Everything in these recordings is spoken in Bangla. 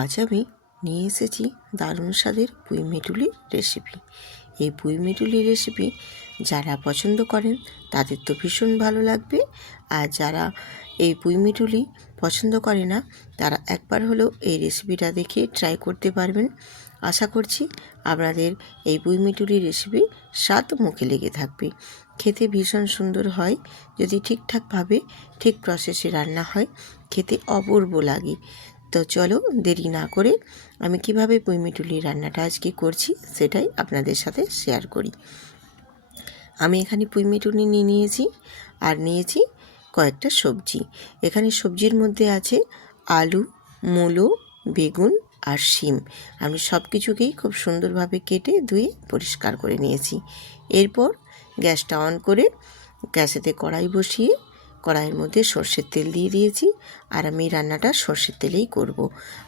আজ আমি নিয়ে এসেছি দারুণ স্বাদের পুঁই মেটুলির রেসিপি। এই পুঁই মেটুলির রেসিপি যারা পছন্দ করেন তাদের তো ভীষণ ভালো লাগবে, আর যারা এই পুঁই মেটুলি পছন্দ করে না তারা একবার হলেও এই রেসিপিটা দেখে ট্রাই করতে পারবেন। আশা করছি আপনাদের এই পুঁই মেটুলির রেসিপি স্বাদ মুখে লেগে থাকবে। খেতে ভীষণ সুন্দর হয়, যদি ঠিকঠাকভাবে ঠিক প্রসেসে রান্না হয় খেতে অপূর্ব লাগে। তো চলো দেরি না করে আমি কিভাবে পুঁই মেটুলি রান্নাটা আজকে করছি সেটাই আপনাদের সাথে শেয়ার করি। আমি এখানে পুঁই মেটুলি নিয়ে নিয়েছি আর নিয়েছি কয়েকটা সবজি। এখানে সবজির মধ্যে আছে আলু, মূলো, বেগুন আর শিম। আমি সব কিছুকেই খুব সুন্দরভাবে কেটে ধুয়ে পরিষ্কার করে নিয়েছি। এরপর গ্যাসটা অন করে গ্যাসেতে কড়াই বসিয়ে কড়াইয়ের মধ্যে সর্ষের তেল দিয়ে দিয়েছি, আর আমি রান্নাটা সর্ষের তেলেই করব।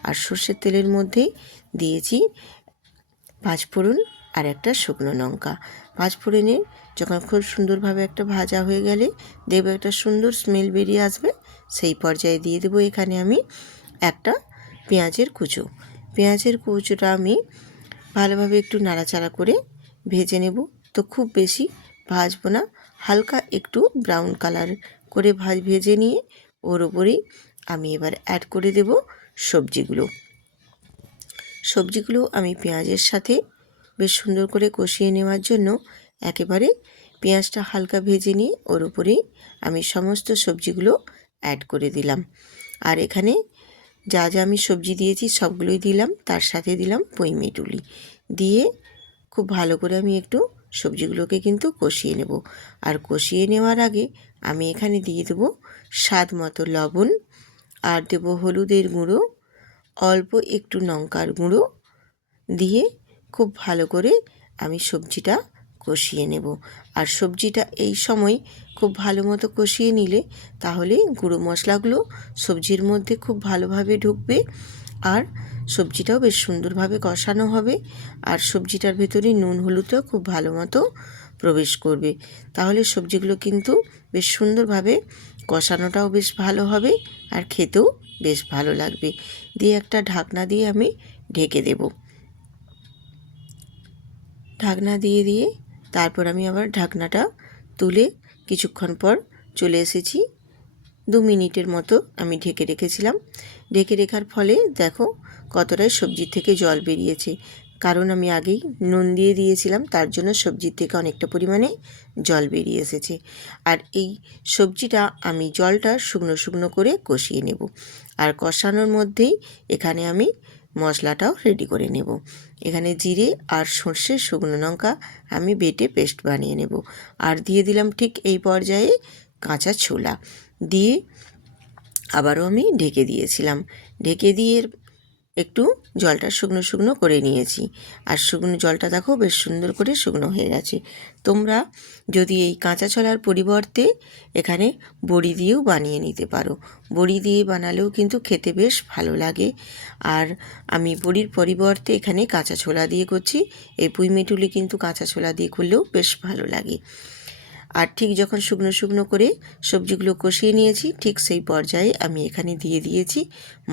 আর সর্ষের তেলের মধ্যে দিয়েছি পাঁচফোড়ন আর একটা শুকনো লঙ্কা। পাঁচফোড়নের যখন খুব সুন্দরভাবে একটা ভাজা হয়ে গেলে দেখবে একটা সুন্দর স্মেল বেরিয়ে আসবে, সেই পর্যায়ে দিয়ে দেবো এখানে আমি একটা পেঁয়াজের কুচো। পেঁয়াজের কুচোটা আমি ভালোভাবে একটু নাড়াচাড়া করে ভেজে নেব। তো খুব বেশি ভাজবো না, হালকা একটু ব্রাউন কালার করে ভেজে নিয়ে ওর ওপরেই আমি এবার অ্যাড করে দেব সবজিগুলো। সবজিগুলো আমি পেঁয়াজের সাথে বেশ সুন্দর করে কষিয়ে নেওয়ার জন্য একেবারে পেঁয়াজটা হালকা ভেজে নিয়ে ওর উপরেই আমি সমস্ত সবজিগুলো অ্যাড করে দিলাম। আর এখানে যা যা আমি সবজি দিয়েছি সবগুলোই দিলাম, তার সাথে দিলাম পুঁই মেটুলি দিয়ে খুব ভালো করে আমি একটু সবজিগুলোকে কিন্তু কষিয়ে নেব। আর কষিয়ে নেওয়ার আগে আমি এখানে দিয়ে দেবো স্বাদ মতো লবণ, আর দেবো হলুদের গুঁড়ো, অল্প একটু লঙ্কার গুঁড়ো দিয়ে খুব ভালো করে আমি সবজিটা কষিয়ে নেব। আর সবজিটা এই সময় খুব ভালো মতো কষিয়ে নিলে তাহলে গুঁড়ো মশলাগুলো সবজির মধ্যে খুব ভালোভাবে ঢুকবে, আর সবজিটাও বেশ সুন্দরভাবে কষানো হবে, আর সবজিটার ভেতরে নুন হলুদটাও খুব ভালো মতো প্রবেশ করবে। তাহলে সবজিগুলো কিন্তু বেশ সুন্দরভাবে কষানোটাও বেশ ভালো হবে, আর খেতেও বেশ ভালো লাগবে। দিয়ে একটা ঢাকনা দিয়ে আমি ঢেকে দেব। ঢাকনা দিয়ে তারপর আমি আবার ঢাকনাটা তুলে কিছুক্ষণ পর চলে এসেছি। 2 মিনিটের মতো আমি ঢেকে রেখেছিলাম। ঢেকে রেখার ফলে দেখো কতটাই সবজির থেকে জল বেরিয়েছে, কারণ আমি আগেই নুন দিয়ে দিয়েছিলাম, তার জন্য সবজির থেকে অনেকটা পরিমাণে জল বেরিয়ে এসেছে। আর এই সবজিটা আমি জলটা শুকনো শুকনো করে কষিয়ে নেব। আর কষানোর মধ্যেই এখানে আমি মশলাটাও রেডি করে নেব। এখানে জিরে আর সর্ষে শুকনো লঙ্কা আমি বেটে পেস্ট বানিয়ে নেব। আর দিয়ে দিলাম ঠিক এই পর্যায়ে কাঁচা ছোলা দিয়ে আবারও আমি ঢেকে দিয়েছিলাম। ঢেকে দিয়ে একটু জলটা শুকনো শুকনো করে নিয়েছি। আর শুকনো জলটা দেখো বেশ সুন্দর করে শুকনো হয়ে গেছে। তোমরা যদি এই কাঁচা ছোলার পরিবর্তে এখানে বড়ি দিয়েও বানিয়ে নিতে পারো। বড়ি দিয়ে বানালেও কিন্তু খেতে বেশ ভালো লাগে। আর আমি বড়ির পরিবর্তে এখানে কাঁচা ছোলা দিয়ে করছি। এই পুঁই মেটুলি কিন্তু কাঁচা ছোলা দিয়ে করলেও বেশ ভালো লাগে। আর ঠিক যখন শুকনো শুকনো করে সবজিগুলো কষিয়ে নিয়েছি, ঠিক সেই পর্যায়ে আমি এখানে দিয়ে দিয়েছি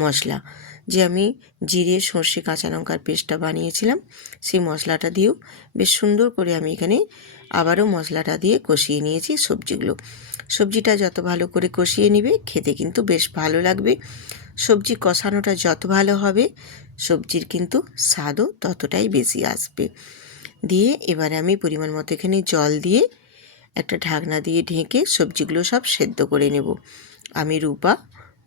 মশলা। যে আমি জিরে সর্ষে কাঁচা লঙ্কার পেস্টটা বানিয়েছিলাম, সেই মশলাটা দিয়েও বেশ সুন্দর করে আমি এখানে আবারও মশলাটা দিয়ে কষিয়ে নিয়েছি সবজিগুলো। সবজিটা যত ভালো করে কষিয়ে নিবে খেতে কিন্তু বেশ ভালো লাগবে। সবজি কষানোটা যত ভালো হবে সবজির কিন্তু স্বাদও ততটাই বেশি আসবে। দিয়ে এবারে আমি পরিমাণ মতো এখানে জল দিয়ে একটা ঢাকনা দিয়ে ঢেকে সবজিগুলো সব সেদ্ধ করে নেব। আমি রূপা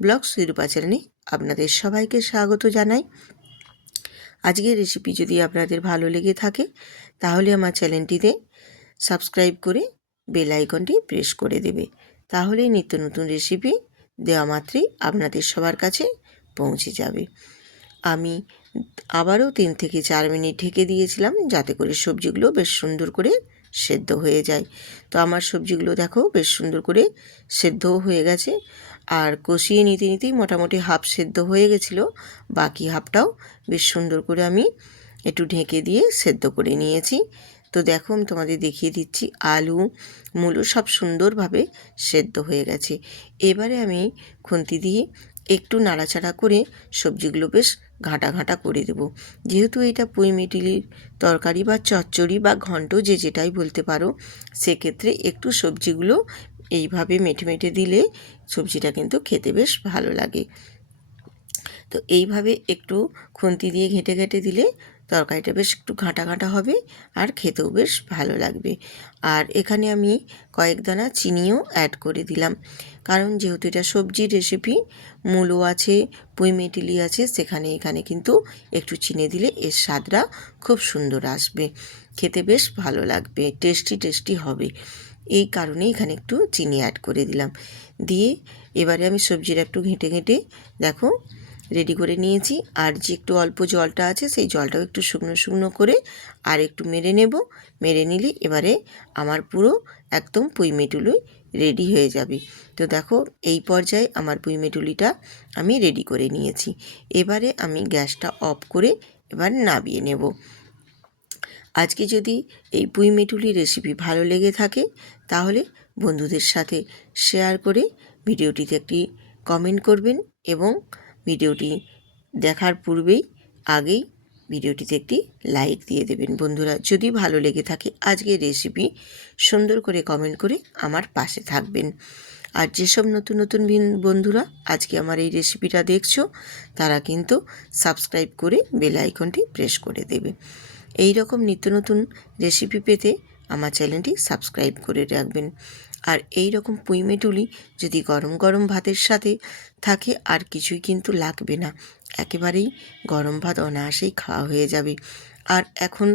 ব্লগস রূপা চ্যানেলে আপনাদের সবাইকে স্বাগত জানাই। আজকের রেসিপি যদি আপনাদের ভালো লেগে থাকে তাহলে আমার চ্যানেলটিতে সাবস্ক্রাইব করে বেল আইকনটি প্রেস করে দেবে। তাহলেই নিত্য নতুন রেসিপি দেওয়া মাত্রই আপনাদের সবার কাছে পৌঁছে যাবে। আমি আবারও 3 থেকে 4 মিনিট ঢেকে দিয়েছিলাম যাতে করে সবজিগুলো বেশ সুন্দর করে সেদ্ধ হয়ে যায়। তো আমার সবজিগুলো দেখো বেশ সুন্দর করে সেদ্ধও হয়ে গেছে। আর কষিয়ে নিতেই মোটামুটি হাফ সেদ্ধ হয়ে গেছিলো, বাকি হাফটাও বেশ সুন্দর করে আমি একটু ঢেকে দিয়ে সেদ্ধ করে নিয়েছি। তো দেখো আমি তোমাদের দেখিয়ে দিচ্ছি আলু মূলো সব সুন্দরভাবে সেদ্ধ হয়ে গেছে। এবারে আমি খুন্তি দিয়ে একটু নাড়াচাড়া করে সবজিগুলো বেশ ঘাঁটা ঘাঁটা করে দেব। যেহেতু এটা পুঁই মেটিলির তরকারি বা চচ্চড়ি বা ঘন্ট যে যেটাই বলতে পারো, সেক্ষেত্রে একটু সবজিগুলো এইভাবে মেটে মেটে দিলে সবজিটা কিন্তু খেতে বেশ ভালো লাগে। তো এইভাবে একটু খুন্তি দিয়ে ঘেঁটে ঘেঁটে দিলে তরকারিটা বেশ একটু ঘাঁটা ঘাঁটা হবে আর খেতেও বেশ ভালো লাগবে। আর এখানে আমি কয়েক দানা চিনিও অ্যাড করে দিলাম, কারণ যেহেতু এটা সবজির রেসিপি, মূলো আছে, পুঁই মেটিলি আছে, এখানে কিন্তু একটু চিনি দিলে এর স্বাদটা খুব সুন্দর আসবে, খেতে বেশ ভালো লাগবে, টেস্টি হবে। এই কারণেই এখানে একটু চিনি অ্যাড করে দিলাম। দিয়ে এবারে আমি সবজিটা একটু ঘেঁটে ঘেঁটে দেখো রেডি করে নিয়েছি। আর যে একটু অল্প জলটা আছে সেই জলটাও একটু শুকনো শুকনো করে আর একটু মেরে নেব। মেরে নিলে এবারে আমার পুরো একদম পুঁই মেটুলি রেডি হয়ে যাবে। তো দেখো এই পর্যায়ে আমার পুঁই মেটুলিটা আমি রেডি করে নিয়েছি। এবারে আমি গ্যাসটা অফ করে এবার নামিয়ে নেব। আজকে যদি এই পুঁই মেটুলি রেসিপি ভালো লেগে থাকে তাহলে বন্ধুদের সাথে শেয়ার করে ভিডিওটিতে একটি কমেন্ট করবেন এবং ভিডিওটি দেখার পূর্বেই আগেই ভিডিওটিতে একটি লাইক দিয়ে দেবেন। বন্ধুরা, যদি ভালো লেগে থাকে আজকের রেসিপি, সুন্দর করে কমেন্ট করে আমার পাশে থাকবেন। আর যেসব নতুন নতুন বন্ধুরা আজকে আমার এই রেসিপিটা দেখছো, তারা কিন্তু সাবস্ক্রাইব করে বেল আইকনটি প্রেস করে দেবে। এই রকম নিত্য নতুন রেসিপি পেতে আমার চ্যানেলটি সাবস্ক্রাইব করে রাখবেন। আর এই রকম পুঁই মেটুলি যদি গরম গরম ভাতের সাথে থাকে আর কিছুই কিন্তু লাগবে না, একেবারেই গরম ভাত অনায়াসেই খাওয়া হয়ে যাবে। আর এখন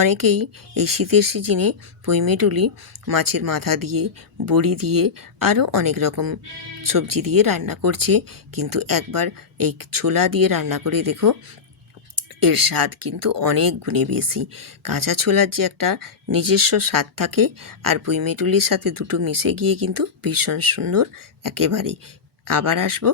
অনেকেই এই শীতের সিজনে পুঁই মেটুলি মাছের মাথা দিয়ে, বড়ি দিয়ে, আরও অনেক রকম সবজি দিয়ে রান্না করছে, কিন্তু একবার এই ছোলা দিয়ে রান্না করে দেখো, এর স্বাদ কিন্তু অনেক গুণে বেশি। কাঁচা ছোলার যে একটা নিজস্ব স্বাদ থাকে আর পুঁই মেটুলির সাথে দুটো মিশে গিয়ে কিন্তু ভীষণ সুন্দর একেবারেই। আবার আসবো।